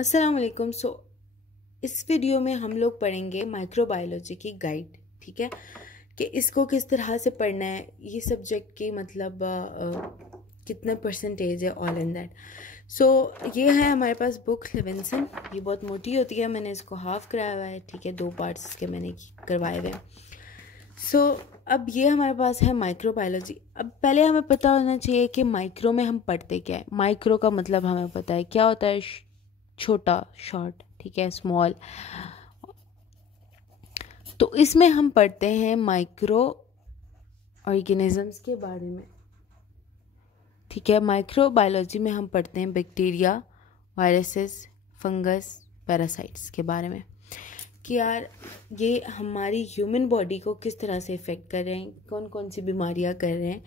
अस्सलाम वालेकुम। इस वीडियो में हम लोग पढ़ेंगे माइक्रोबायोलॉजी की गाइड। ठीक है कि इसको किस तरह से पढ़ना है, ये सब्जेक्ट की मतलब कितना परसेंटेज है, ऑल इन दैट। ये है हमारे पास बुक लेविंसन। ये बहुत मोटी होती है, मैंने इसको हाफ कराया हुआ है। ठीक है, 2 पार्ट्स इसके मैंने करवाए हुए हैं। अब ये हमारे पास है माइक्रोबायोलॉजी। अब पहले हमें पता होना चाहिए कि माइक्रो में हम पढ़ते क्या है। माइक्रो का मतलब हमें पता है क्या होता है, छोटा, शॉर्ट, ठीक है, स्मॉल। तो इसमें हम पढ़ते हैं माइक्रो ऑर्गेनिजम्स के बारे में। ठीक है, माइक्रोबायोलॉजी में हम पढ़ते हैं बैक्टीरिया, वायरसेस, फंगस, पैरासाइट्स के बारे में कि यार ये हमारी ह्यूमन बॉडी को किस तरह से इफ़ेक्ट कर रहे हैं, कौन कौन सी बीमारियां कर रहे हैं,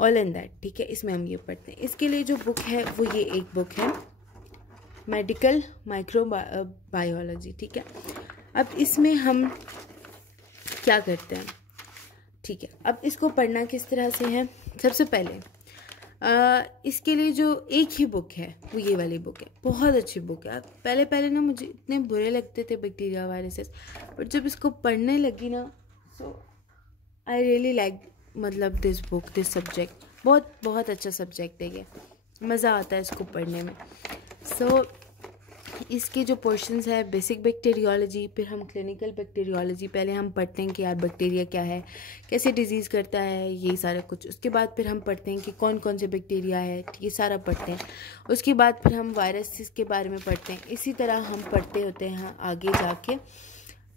ऑल एंड दैट। ठीक है, इसमें हम ये पढ़ते हैं। इसके लिए जो बुक है वो ये एक बुक है, मेडिकल माइक्रोबायोलॉजी। ठीक है, अब इसमें हम क्या करते हैं। ठीक है, अब इसको पढ़ना किस तरह से है। सबसे पहले इसके लिए जो एक ही बुक है वो ये वाली बुक है, बहुत अच्छी बुक है। पहले पहले ना मुझे इतने बुरे लगते थे बैक्टीरिया, वायरसेस, बट जब इसको पढ़ने लगी ना, सो आई रियली लाइक मतलब दिस बुक, दिस सब्जेक्ट। बहुत बहुत अच्छा सब्जेक्ट है ये, मज़ा आता है इसको पढ़ने में। इसके जो पोर्शंस है, बेसिक बैक्टीरियोलॉजी, फिर हम क्लिनिकल बैक्टीरियोलॉजी, पहले हम पढ़ते हैं कि यार बैक्टीरिया क्या है, कैसे डिजीज़ करता है, ये सारा कुछ। उसके बाद फिर हम पढ़ते हैं कि कौन कौन से बैक्टीरिया है, ये सारा पढ़ते हैं। उसके बाद फिर हम वायरसेस के बारे में पढ़ते हैं। इसी तरह हम पढ़ते होते हैं आगे जाके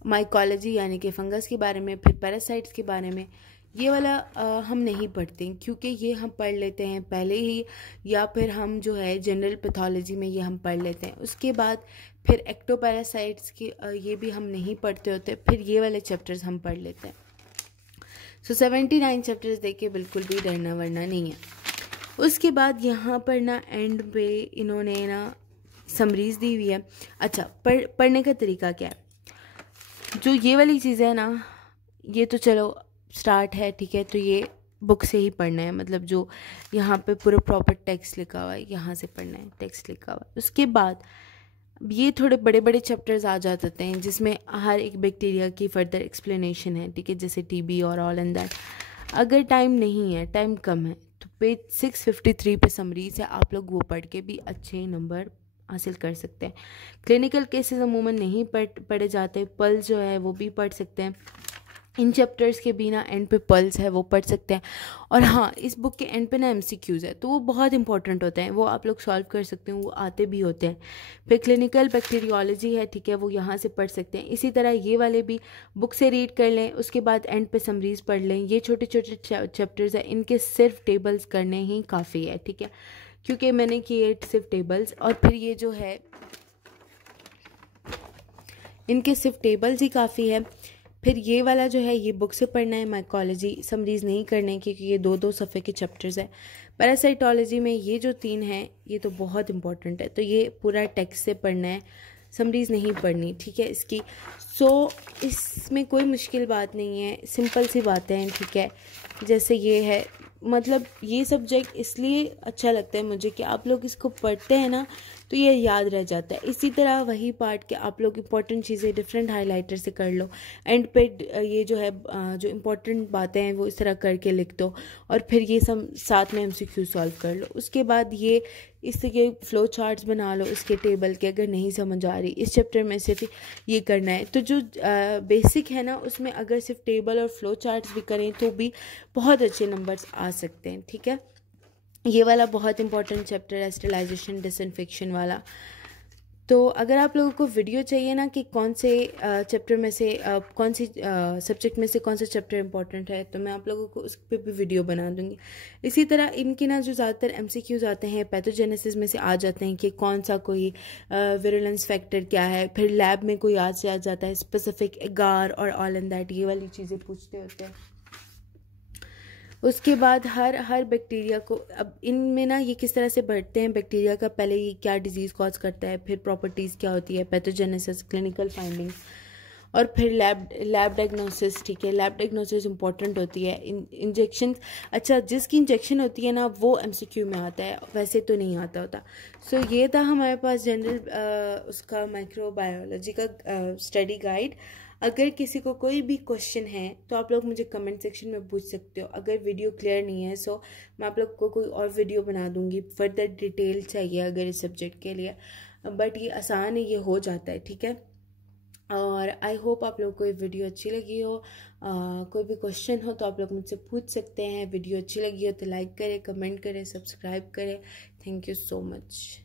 माइकोलॉजी यानी कि फंगस के बारे में, फिर पैरासाइट्स के बारे में। ये वाला हम नहीं पढ़ते क्योंकि ये हम पढ़ लेते हैं पहले ही, या फिर हम जो है जनरल पैथोलॉजी में ये हम पढ़ लेते हैं। उसके बाद फिर एक्टोपैरासाइट्स की ये भी हम नहीं पढ़ते होते, फिर ये वाले चैप्टर्स हम पढ़ लेते हैं। 79 चैप्टर्स देख के बिल्कुल भी डरना वरना नहीं है। उसके बाद यहाँ पर ना एंड पे इन्होंने ना समरीज दी हुई है। अच्छा, पढ़ने का तरीका क्या है। जो ये वाली चीज़ें है ना, ये तो चलो स्टार्ट है, ठीक है, तो ये बुक से ही पढ़ना है। मतलब जो यहाँ पे पूरा प्रॉपर टेक्स्ट लिखा हुआ है, यहाँ से पढ़ना है, टेक्स्ट लिखा हुआ है। उसके बाद ये थोड़े बड़े बड़े चैप्टर्स आ जाते हैं जिसमें हर एक बैक्टीरिया की फर्दर एक्सप्लेनेशन है। ठीक है, जैसे टीबी और ऑल एंड दैट। अगर टाइम नहीं है, टाइम कम है, तो पेज 653 पे समरीज है, आप लोग वो पढ़ के भी अच्छे नंबर हासिल कर सकते हैं। क्लिनिकल केसेस अमूमन नहीं पढ़े जाते, पल्स जो है वो भी पढ़ सकते हैं। इन चैप्टर्स के बिना एंड पे पल्स है वो पढ़ सकते हैं। और हाँ, इस बुक के एंड पे ना एमसीक्यूज़ है, तो वो बहुत इंपॉर्टेंट होते हैं, वो आप लोग सॉल्व कर सकते हैं, वो आते भी होते हैं। फिर क्लिनिकल बैक्टीरियोलॉजी है, ठीक है, वो यहाँ से पढ़ सकते हैं। इसी तरह ये वाले भी बुक से रीड कर लें, उसके बाद एंड पे समरीज पढ़ लें। ये छोटे छोटे चैप्टर्स हैं, इनके सिर्फ टेबल्स करने ही काफ़ी है। ठीक है, क्योंकि मैंने किए सिर्फ टेबल्स, और फिर ये जो है इनके सिर्फ टेबल्स ही काफ़ी है। फिर ये वाला जो है ये बुक से पढ़ना है, माइकोलॉजी समरीज नहीं करने की क्योंकि ये 2-2 सफ़े के चैप्टर्स है। पैरासाइटोलॉजी में ये जो 3 हैं ये तो बहुत इंपॉर्टेंट है, तो ये पूरा टेक्स्ट से पढ़ना है, समरीज नहीं पढ़नी। ठीक है, इसकी इसमें कोई मुश्किल बात नहीं है, सिंपल सी बातें हैं। ठीक है, जैसे ये है, मतलब ये सब्जेक्ट इसलिए अच्छा लगता है मुझे कि आप लोग इसको पढ़ते हैं ना तो ये याद रह जाता है। इसी तरह वही पार्ट के आप लोग इंपॉर्टेंट चीज़ें डिफरेंट हाइलाइटर से कर लो, एंड पे ये जो है जो इंपॉर्टेंट बातें हैं वो इस तरह करके लिख दो, और फिर ये सब साथ में एमसीक्यू सॉल्व कर लो। उसके बाद ये इसके फ्लो चार्ट्स बना लो इसके टेबल के, अगर नहीं समझ आ रही इस चैप्टर में सिर्फ ये करना है। तो जो बेसिक है ना उसमें अगर सिर्फ टेबल और फ्लो चार्ट्स भी करें तो भी बहुत अच्छे नंबर्स आ सकते हैं। ठीक है, ये वाला बहुत इंपॉर्टेंट चैप्टर है, स्टेरिलाइजेशन डिसइंफेक्शन वाला। तो अगर आप लोगों को वीडियो चाहिए ना कि कौन से चैप्टर में से कौन सी सब्जेक्ट में से कौन सा चैप्टर इंपॉर्टेंट है, तो मैं आप लोगों को उस पर भी वीडियो बना दूंगी। इसी तरह इनके ना जो ज़्यादातर एमसीक्यूज़ आते हैं पैथोजेनेसिस में से आ जाते हैं कि कौन सा कोई विरुलेंस फैक्टर क्या है, फिर लैब में कोई आज से आ जाता है स्पेसिफिक एगार और ऑल एंड दैट, ये वाली चीज़ें पूछते होते हैं। उसके बाद हर बैक्टीरिया को, अब इनमें ना ये किस तरह से बढ़ते हैं बैक्टीरिया का, पहले ये क्या डिजीज़ कॉज करता है, फिर प्रॉपर्टीज़ क्या होती है, पैथोजेनेसिस, क्लिनिकल फाइंडिंग्स, और फिर लैब डायग्नोसिस, ठीक है, लैब डायग्नोसिस इंपॉर्टेंट होती है। इंजेक्शन, अच्छा जिसकी इंजेक्शन होती है ना वो एमसीक्यू में आता है, वैसे तो नहीं आता होता। सो ये था हमारे पास जनरल उसका माइक्रोबायोलॉजी का स्टडी गाइड। अगर किसी को कोई भी क्वेश्चन है तो आप लोग मुझे कमेंट सेक्शन में पूछ सकते हो। अगर वीडियो क्लियर नहीं है सो मैं आप लोग को कोई और वीडियो बना दूंगी, फर्दर डिटेल चाहिए अगर इस सब्जेक्ट के लिए, बट ये आसान है, ये हो जाता है, ठीक है। और आई होप आप लोगों को ये वीडियो अच्छी लगी हो। कोई भी क्वेश्चन हो तो आप लोग मुझसे पूछ सकते हैं। वीडियो अच्छी लगी हो तो लाइक करें, कमेंट करें, सब्सक्राइब करें। Thank you so much.